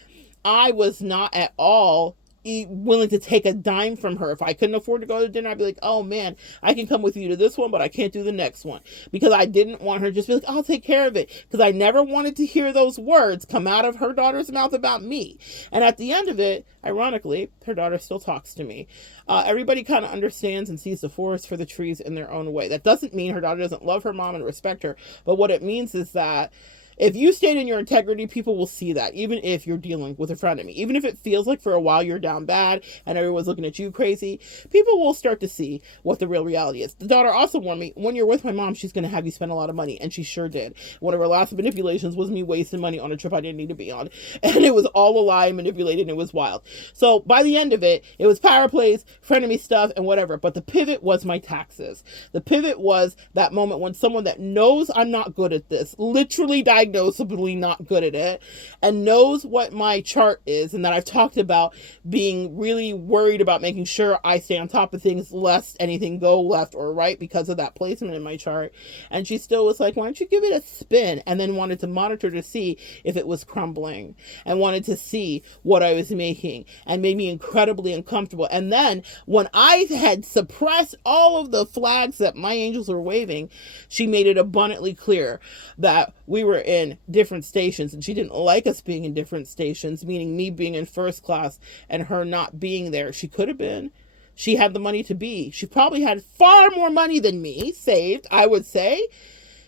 I was not at all willing to take a dime from her. If I couldn't afford to go to dinner, I'd be like, oh man, I can come with you to this one, but I can't do the next one, because I didn't want her to just be like, I'll take care of it, because I never wanted to hear those words come out of her daughter's mouth about me. And at the end of it, ironically, her daughter still talks to me. Everybody kind of understands and sees the forest for the trees in their own way. That doesn't mean her daughter doesn't love her mom and respect her, but what it means is that if you stand in your integrity, people will see that, even if you're dealing with a frenemy. Even if it feels like for a while you're down bad and everyone's looking at you crazy, people will start to see what the real reality is. The daughter also warned me, when you're with my mom, she's going to have you spend a lot of money. And she sure did. One of her last manipulations was me wasting money on a trip I didn't need to be on. And it was all a lie, manipulated, and it was wild. So by the end of it, it was power plays, frenemy stuff, and whatever. But the pivot was my taxes. The pivot was that moment when someone that knows I'm not good at this literally undiagnosably not good at it, and knows what my chart is, and that I've talked about being really worried about making sure I stay on top of things lest anything go left or right because of that placement in my chart. And she still was like, why don't you give it a spin? And then wanted to monitor to see if it was crumbling, and wanted to see what I was making, and made me incredibly uncomfortable. And then when I had suppressed all of the flags that my angels were waving, she made it abundantly clear that we were in different stations, and she didn't like us being in different stations, meaning me being in first class and her not being there. She could have been. She had the money to be. She probably had far more money than me saved, I would say.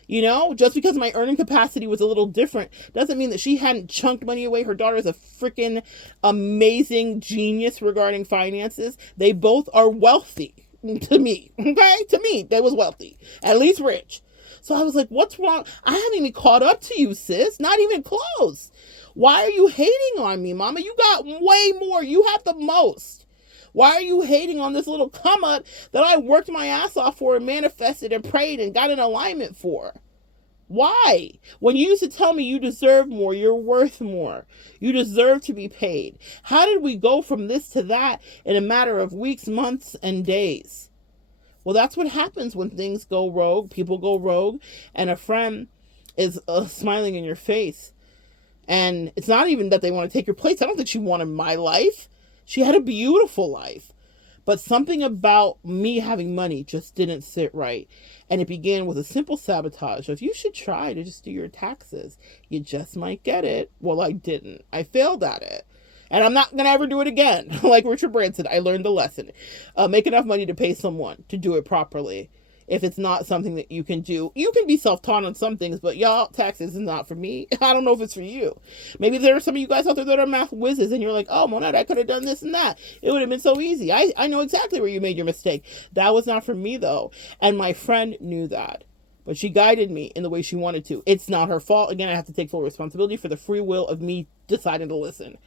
You know, just because my earning capacity was a little different doesn't mean that she hadn't chunked money away. Her daughter is a freaking amazing genius regarding finances. They both are wealthy to me. Okay? To me, they was wealthy. At least rich. So I was like, what's wrong? I haven't even caught up to you, sis. Not even close. Why are you hating on me, mama? You got way more. You have the most. Why are you hating on this little come up that I worked my ass off for and manifested and prayed and got in alignment for? Why? When you used to tell me you deserve more, you're worth more, you deserve to be paid. How did we go from this to that in a matter of weeks, months, and days? Well, that's what happens when things go rogue, people go rogue, and a friend is smiling in your face. And it's not even that they want to take your place. I don't think she wanted my life. She had a beautiful life, but something about me having money just didn't sit right. And it began with a simple sabotage of, you should try to just do your taxes. You just might get it. Well, I didn't. I failed at it. And I'm not going to ever do it again. Like Richard Branson, I learned a lesson. Make enough money to pay someone to do it properly. If it's not something that you can do, you can be self-taught on some things, but y'all, taxes is not for me. I don't know if it's for you. Maybe there are some of you guys out there that are math whizzes and you're like, oh, Monette, I could have done this and that. It would have been so easy. I know exactly where you made your mistake. That was not for me though. And my friend knew that, but she guided me in the way she wanted to. It's not her fault. Again, I have to take full responsibility for the free will of me deciding to listen.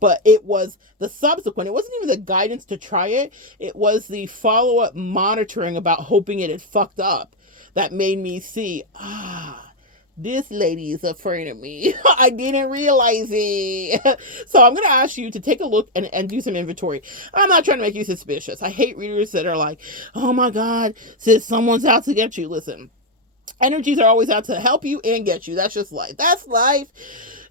But it was the subsequent, it wasn't even the guidance to try it. It was the follow-up monitoring about hoping it had fucked up that made me see, this lady is afraid of me. I didn't realize it. So I'm going to ask you to take a look and do some inventory. I'm not trying to make you suspicious. I hate readers that are like, oh my God, sis, someone's out to get you. Listen, energies are always out to help you and get you. That's just life. That's life.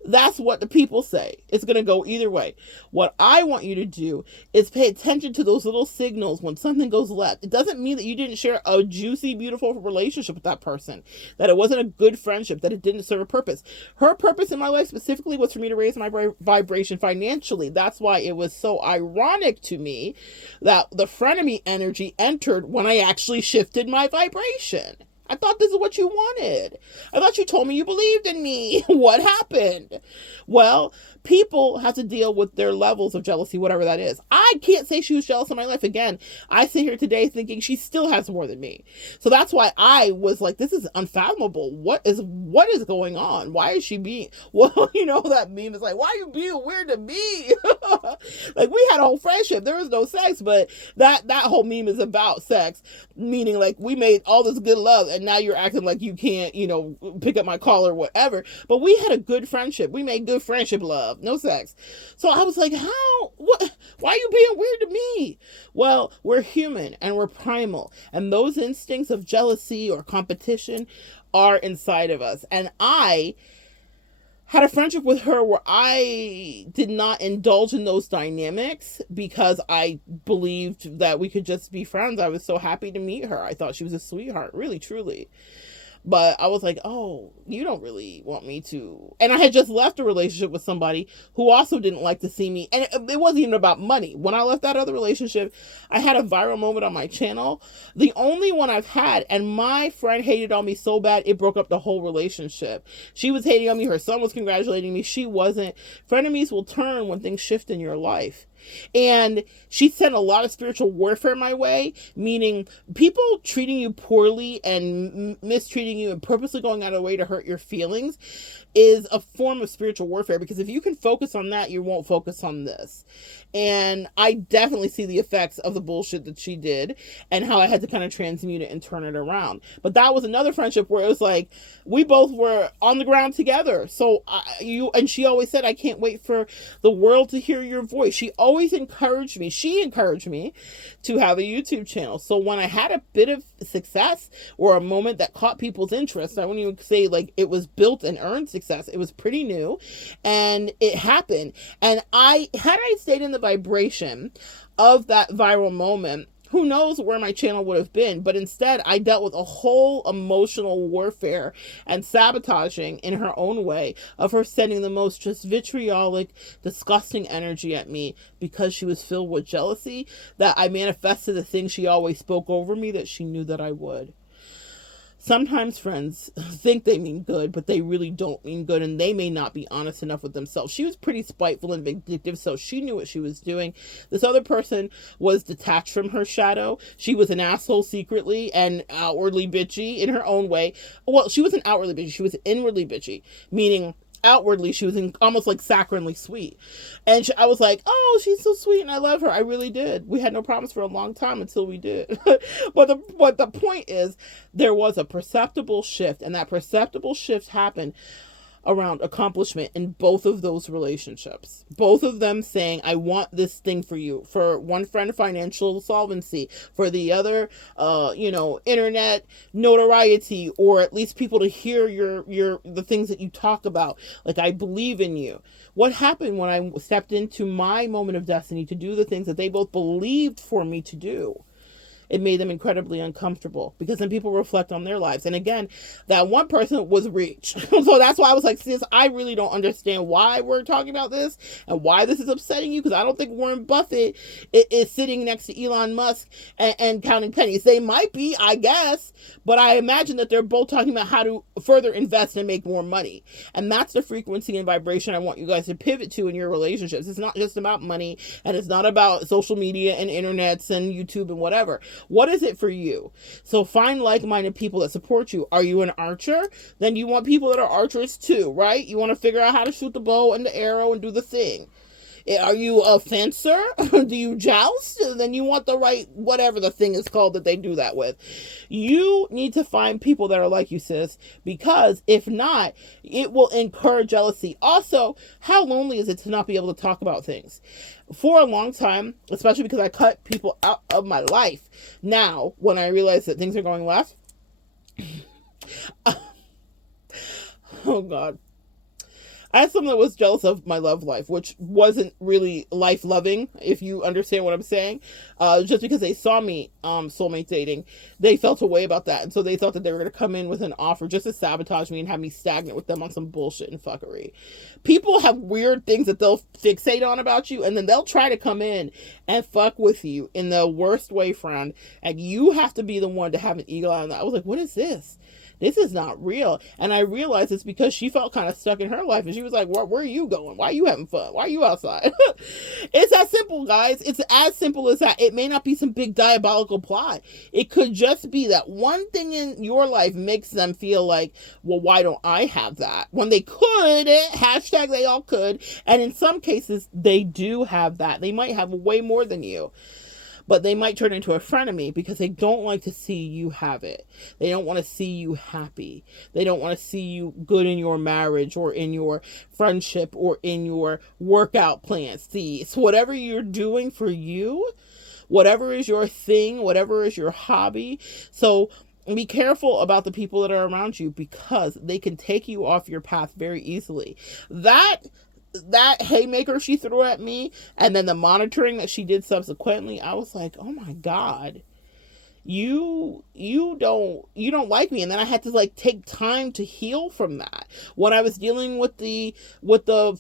That's what the people say. It's going to go either way. What I want you to do is pay attention to those little signals when something goes left. It doesn't mean that you didn't share a juicy, beautiful relationship with that person, that it wasn't a good friendship, that it didn't serve a purpose. Her purpose in my life specifically was for me to raise my vibration financially. That's why it was so ironic to me that the frenemy energy entered when I actually shifted my vibration. I thought this is what you wanted. I thought you told me you believed in me. What happened? Well, people have to deal with their levels of jealousy, whatever that is. I can't say she was jealous of my life. Again, I sit here today thinking she still has more than me. So that's why I was like, this is unfathomable. What is going on? Why is she being, well, you know, that meme is like, why are you being weird to me? Like, we had a whole friendship. There was no sex, but that whole meme is about sex, meaning like we made all this good love and now you're acting like you can't, you know, pick up my call or whatever. But we had a good friendship. We made good friendship love, no sex. So I was like, why are you being weird to me? Well, we're human and we're primal, and those instincts of jealousy or competition are inside of us. And I had a friendship with her where I did not indulge in those dynamics because I believed that we could just be friends. I was so happy to meet her. I thought she was a sweetheart, really, truly. But I was like, oh, you don't really want me to. And I had just left a relationship with somebody who also didn't like to see me. And it wasn't even about money. When I left that other relationship, I had a viral moment on my channel. The only one I've had. And my friend hated on me so bad, it broke up the whole relationship. She was hating on me. Her son was congratulating me. She wasn't. Frenemies will turn when things shift in your life. And she sent a lot of spiritual warfare my way, meaning people treating you poorly and mistreating you and purposely going out of the way to hurt your feelings is a form of spiritual warfare, because if you can focus on that, you won't focus on this. And I definitely see the effects of the bullshit that she did and how I had to kind of transmute it and turn it around. But that was another friendship where it was like, we both were on the ground together. So and she always said, I can't wait for the world to hear your voice. She always encouraged me. She encouraged me to have a YouTube channel. So when I had a bit of success or a moment that caught people's interest, I wouldn't even say like it was built and earned success. It was pretty new and it happened. And had I stayed in the vibration of that viral moment, who knows where my channel would have been. But instead, I dealt with a whole emotional warfare and sabotaging in her own way of her sending the most just vitriolic, disgusting energy at me because she was filled with jealousy, that I manifested the things she always spoke over me that she knew that I would. Sometimes friends think they mean good, but they really don't mean good, and they may not be honest enough with themselves. She was pretty spiteful and vindictive, so she knew what she was doing. This other person was detached from her shadow. She was an asshole secretly and outwardly bitchy in her own way. Well, she wasn't outwardly bitchy. She was inwardly bitchy, meaning outwardly she was almost like saccharinely sweet. And I was like, oh, she's so sweet and I love her. I really did. We had no problems for a long time until we did. But the point is, there was a perceptible shift, and that perceptible shift happened around accomplishment in both of those relationships. Both of them saying, I want this thing for you. For one friend, financial solvency. For the other, internet notoriety, or at least people to hear the things that you talk about. Like, I believe in you. What happened when I stepped into my moment of destiny to do the things that they both believed for me to do? It made them incredibly uncomfortable, because then people reflect on their lives. And again, that one person was rich. So that's why I was like, sis, I really don't understand why we're talking about this and why this is upsetting you, because I don't think Warren Buffett is sitting next to Elon Musk and counting pennies. They might be, I guess, but I imagine that they're both talking about how to further invest and make more money. And that's the frequency and vibration I want you guys to pivot to in your relationships. It's not just about money, and it's not about social media and internets and YouTube and whatever. What is it for you? So find like-minded people that support you. Are you an archer? Then you want people that are archers too, right? You want to figure out how to shoot the bow and the arrow and do the thing. Are you a fencer? Do you joust? Then you want the right, whatever the thing is called that they do that with. You need to find people that are like you, sis, because if not, it will incur jealousy. Also, how lonely is it to not be able to talk about things? For a long time, especially because I cut people out of my life. Now, when I realize that things are going left, oh God. I had someone that was jealous of my love life, which wasn't really life-loving, if you understand what I'm saying. Just because they saw me soulmate dating, they felt a way about that. And so they thought that they were going to come in with an offer just to sabotage me and have me stagnant with them on some bullshit and fuckery. People have weird things that they'll fixate on about you, and then they'll try to come in and fuck with you in the worst way, friend. And you have to be the one to have an eagle eye on that. I was like, what is this? This is not real. And I realized it's because she felt kind of stuck in her life. And she was like, where are you going? Why are you having fun? Why are you outside? It's that simple, guys. It's as simple as that. It may not be some big diabolical plot. It could just be that one thing in your life makes them feel like, well, why don't I have that? When they could, hashtag they all could. And in some cases, they do have that. They might have way more than you. But they might turn into a frenemy because they don't like to see you have it. They don't want to see you happy. They don't want to see you good in your marriage or in your friendship or in your workout plans. See, so whatever you're doing for you, whatever is your thing, whatever is your hobby. So be careful about the people that are around you, because they can take you off your path very easily. That haymaker she threw at me, and then the monitoring that she did subsequently, I was like, oh my God, you don't like me. And then I had to take time to heal from that. When I was dealing with the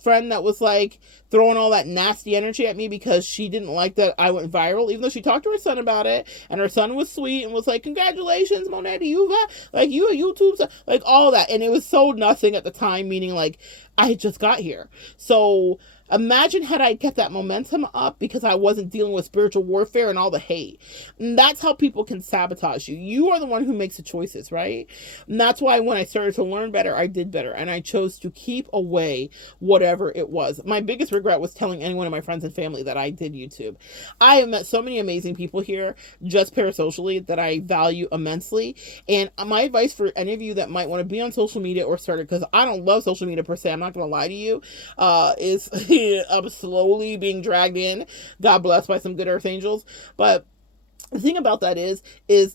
friend that was throwing all that nasty energy at me because she didn't like that I went viral, even though she talked to her son about it, and her son was sweet and was like, congratulations, Monette, you a YouTube, all that. And it was so nothing at the time, meaning I had just got here. So Imagine had I kept that momentum up because I wasn't dealing with spiritual warfare and all the hate. And that's how people can sabotage you. You are the one who makes the choices, right? And that's why when I started to learn better, I did better. And I chose to keep away whatever it was. My biggest regret was telling anyone of my friends and family that I did YouTube. I have met so many amazing people here, just parasocially, that I value immensely. And my advice for any of you that might want to be on social media or start it, because I don't love social media per se, I'm not going to lie to you, is I'm slowly being dragged in, God bless, by some good earth angels. But the thing about that is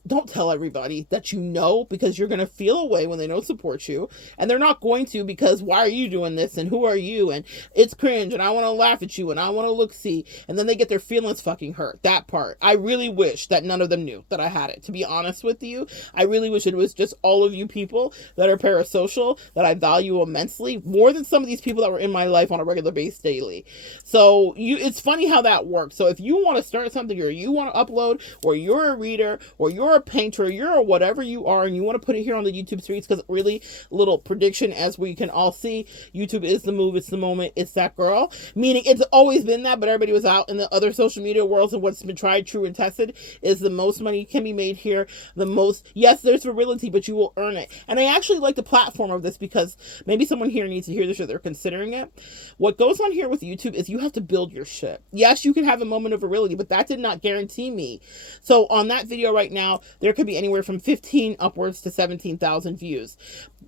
don't tell everybody that you know, because you're going to feel away when they don't support you, and they're not going to, because why are you doing this, and who are you, and it's cringe, and I want to laugh at you, and I want to look see, and then they get their feelings fucking hurt. That part, I really wish that none of them knew that I had it, to be honest with you. I really wish it was just all of you people that are parasocial that I value immensely, more than some of these people that were in my life on a regular basis daily. So it's funny how that works. So if you want to start something, or you want to upload, or you're a reader, or you're a painter, or you're a whatever you are, and you want to put it here on the YouTube streets, because really, little prediction, as we can all see, YouTube is the move, it's the moment, it's that girl. Meaning it's always been that, but everybody was out in the other social media worlds, and what's been tried, true, and tested is the most money can be made here. The most, yes, there's virility, but you will earn it. And I actually like the platform of this, because maybe someone here needs to hear this, or they're considering it. What goes on here with YouTube is you have to build your shit. Yes, you can have a moment of virility, but that did not guarantee me. So on that video right now, there could be anywhere from 15 upwards to 17,000 views.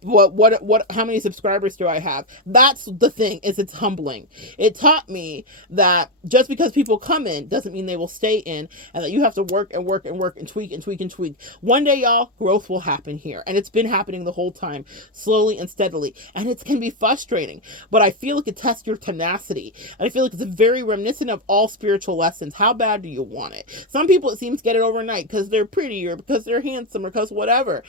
How many subscribers do I have? That's the thing, is it's humbling. It taught me that just because people come in doesn't mean they will stay in, and that you have to work and work and work and tweak and tweak and tweak. One day, y'all, growth will happen here. And it's been happening the whole time, slowly and steadily. And it can be frustrating, but I feel like it tests your tenacity. And I feel like it's very reminiscent of all spiritual lessons. How bad do you want it? Some people, it seems, get it overnight because they're pretty, or because they're handsome, or because whatever.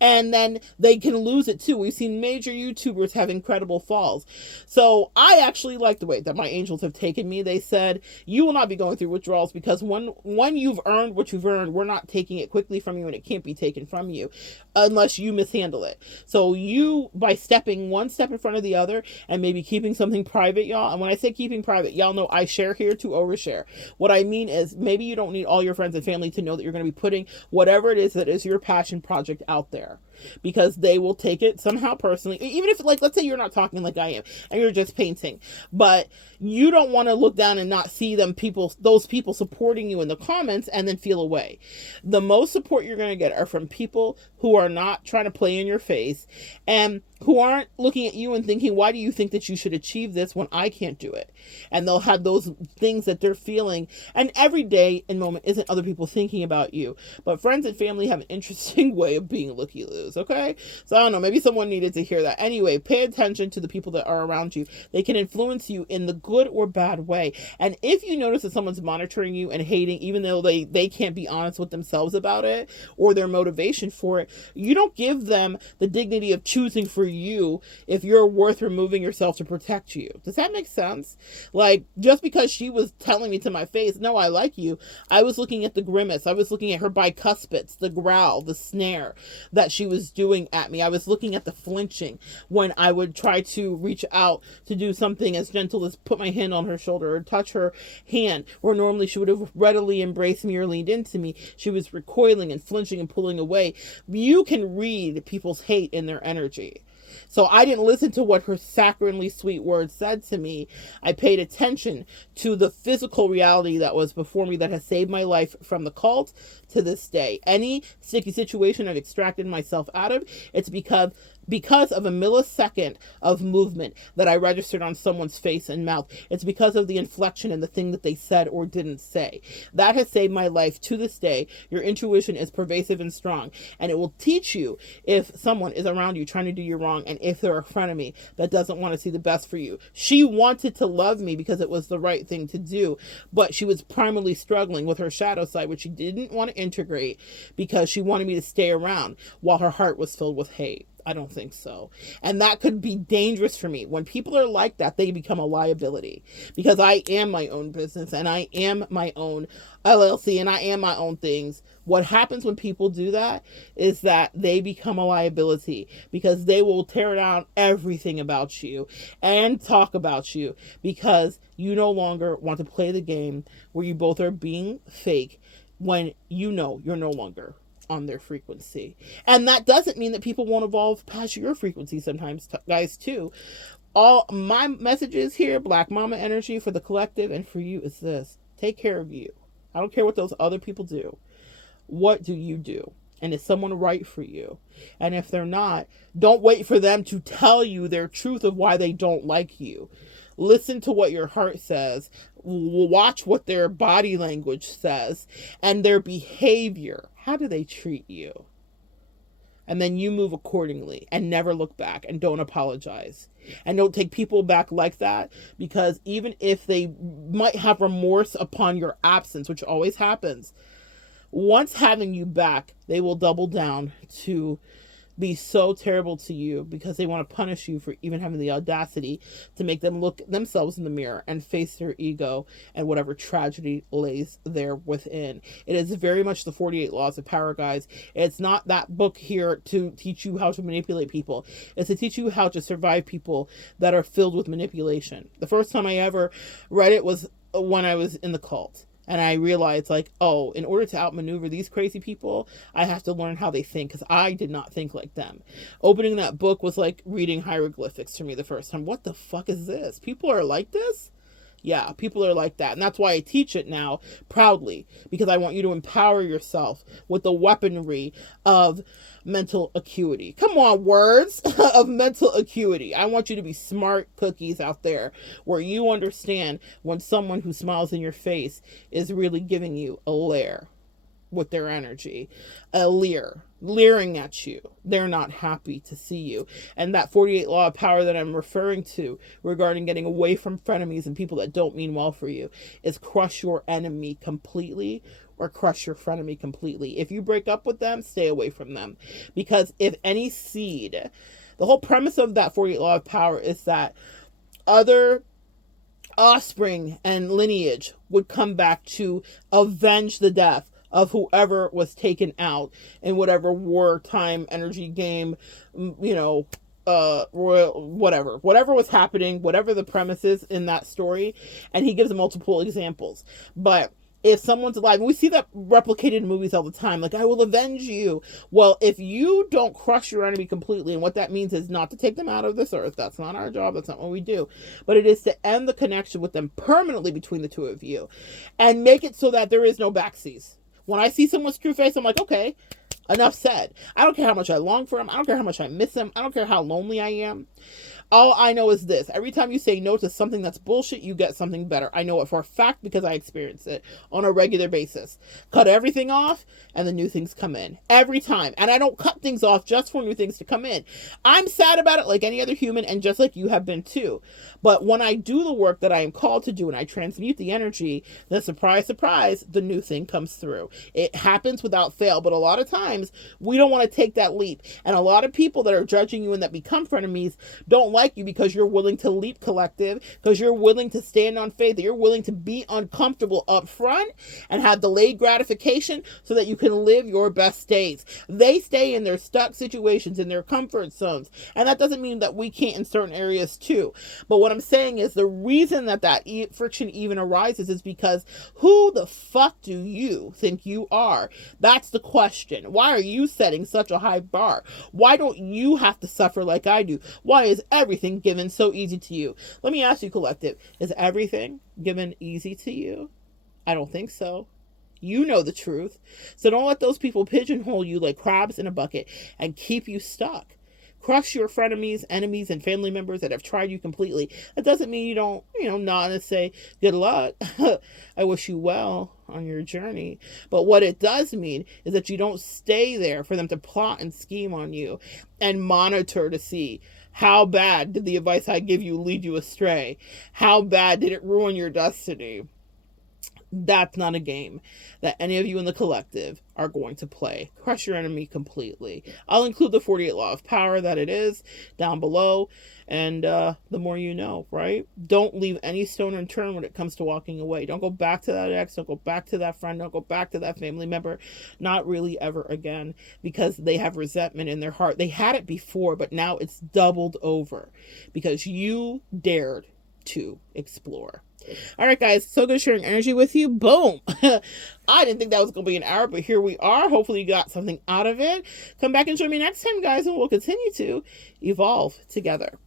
And then they can lose it too. We've seen major YouTubers have incredible falls. So I actually like the way that my angels have taken me. They said, you will not be going through withdrawals, because when you've earned what you've earned, we're not taking it quickly from you, and it can't be taken from you unless you mishandle it. So you, by stepping one step in front of the other, and maybe keeping something private, y'all, and when I say keeping private, y'all know I share here to overshare. What I mean is, maybe you don't need all your friends and family to know that you're going to be putting whatever it is that is your passion project out there, because they will take it somehow personally. Even if, like, let's say you're not talking like I am, and you're just painting, but you don't want to look down and not see those people supporting you in the comments, and then feel away. The most support you're going to get are from people who are not trying to play in your face, and who aren't looking at you and thinking, why do you think that you should achieve this when I can't do it? And they'll have those things that they're feeling. And every day and moment isn't other people thinking about you. But friends and family have an interesting way of being looky-loos, okay? So I don't know, maybe someone needed to hear that. Anyway, pay attention to the people that are around you. They can influence you in the good or bad way. And if you notice that someone's monitoring you and hating, even though they can't be honest with themselves about it, or their motivation for it, you don't give them the dignity of choosing for you if you're worth removing yourself to protect you. Does that make sense? Like, just because she was telling me to my face, no, I like you, I was looking at the grimace, I was looking at her bicuspids, the growl, the snare that she was doing at me. I was looking at the flinching when I would try to reach out to do something as gentle as put my hand on her shoulder or touch her hand, where normally she would have readily embraced me or leaned into me. She was recoiling and flinching and pulling away. You can read people's hate in their energy. So I didn't listen to what her saccharinely sweet words said to me. I paid attention to the physical reality that was before me, that has saved my life from the cult to this day. Any sticky situation I've extracted myself out of, it's because of a millisecond of movement that I registered on someone's face and mouth. It's because of the inflection and the thing that they said or didn't say. That has saved my life to this day. Your intuition is pervasive and strong, and it will teach you if someone is around you trying to do you wrong, and if they're a frenemy that doesn't want to see the best for you. She wanted to love me because it was the right thing to do, but she was primarily struggling with her shadow side, which she didn't want to integrate, because she wanted me to stay around while her heart was filled with hate. I don't think so. And that could be dangerous for me. When people are like that, they become a liability, because I am my own business and I am my own LLC and I am my own things. What happens when people do that is that they become a liability, because they will tear down everything about you and talk about you, because you no longer want to play the game where you both are being fake when you know you're no longer on their frequency. And that doesn't mean that people won't evolve past your frequency sometimes, guys, too. All my messages here, Black Mama energy for the collective and for you, is this: take care of you. I don't care what those other people do. What do you do? And is someone right for you? And if they're not, don't wait for them to tell you their truth of why they don't like you. Listen to what your heart says. Watch what their body language says and their behavior. How do they treat you? And then you move accordingly and never look back and don't apologize. And don't take people back like that, because even if they might have remorse upon your absence, which always happens, once having you back, they will double down to be so terrible to you, because they want to punish you for even having the audacity to make them look themselves in the mirror and face their ego and whatever tragedy lays there within. It is very much the 48 laws of power, guys. It's not that book here to teach you how to manipulate people. It's to teach you how to survive people that are filled with manipulation. The first time I ever read it was when I was in the cult. And I realized, like, oh, in order to outmaneuver these crazy people, I have to learn how they think, because I did not think like them. Opening that book was like reading hieroglyphics to me the first time. What the fuck is this? People are like this? Yeah, people are like that. And that's why I teach it now proudly, because I want you to empower yourself with the weaponry of mental acuity. Come on, words of mental acuity. I want you to be smart cookies out there, where you understand when someone who smiles in your face is really giving you a lair with their energy, a leering at you. They're not happy to see you. And that 48 law of power that I'm referring to regarding getting away from frenemies and people that don't mean well for you is crush your enemy completely, or crush your frenemy completely. If you break up with them, stay away from them. Because if any seed, the whole premise of that 48 law of power is that other offspring and lineage would come back to avenge the death of whoever was taken out in whatever wartime energy game, royal, whatever was happening, whatever the premise is in that story. And he gives multiple examples. But if someone's alive, and we see that replicated in movies all the time, like, I will avenge you. Well, if you don't crush your enemy completely, and what that means is not to take them out of this earth. That's not our job. That's not what we do. But it is to end the connection with them permanently between the two of you and make it so that there is no backseas. When I see someone's true face, I'm like, okay, enough said. I don't care how much I long for him. I don't care how much I miss him. I don't care how lonely I am. All I know is this: every time you say no to something that's bullshit, you get something better. I know it for a fact because I experience it on a regular basis. Cut everything off and the new things come in every time. And I don't cut things off just for new things to come in. I'm sad about it like any other human, and just like you have been too. But when I do the work that I am called to do and I transmute the energy, then surprise, surprise, the new thing comes through. It happens without fail, but a lot of times we don't want to take that leap. And a lot of people that are judging you and that become frenemies don't like you because you're willing to leap, collective, because you're willing to stand on faith, that you're willing to be uncomfortable up front and have delayed gratification so that you can live your best days. They stay in their stuck situations, in their comfort zones. And that doesn't mean that we can't in certain areas too. But what I'm saying is the reason that friction even arises is because who the fuck do you think you are? That's the question. Why are you setting such a high bar? Why don't you have to suffer like I do? Why is everything given so easy to you? Let me ask you, collective, is everything given easy to you? I don't think so. You know the truth. So don't let those people pigeonhole you like crabs in a bucket and keep you stuck. Crush your frenemies, enemies, and family members that have tried you completely. That doesn't mean you don't, nod and say, good luck. I wish you well on your journey. But what it does mean is that you don't stay there for them to plot and scheme on you and monitor to see how bad did the advice I give you lead you astray? How bad did it ruin your destiny? That's not a game that any of you in the collective are going to play. Crush your enemy completely. I'll include the 48 law of power that it is down below. And the more you know, right? Don't leave any stone unturned when it comes to walking away. Don't go back to that ex. Don't go back to that friend. Don't go back to that family member. Not really ever again, because they have resentment in their heart. They had it before, but now it's doubled over because you dared to explore. All right, guys, so good sharing energy with you. Boom. I didn't think that was going to be an hour, but here we are. Hopefully you got something out of it. Come back and join me next time, guys, and we'll continue to evolve together.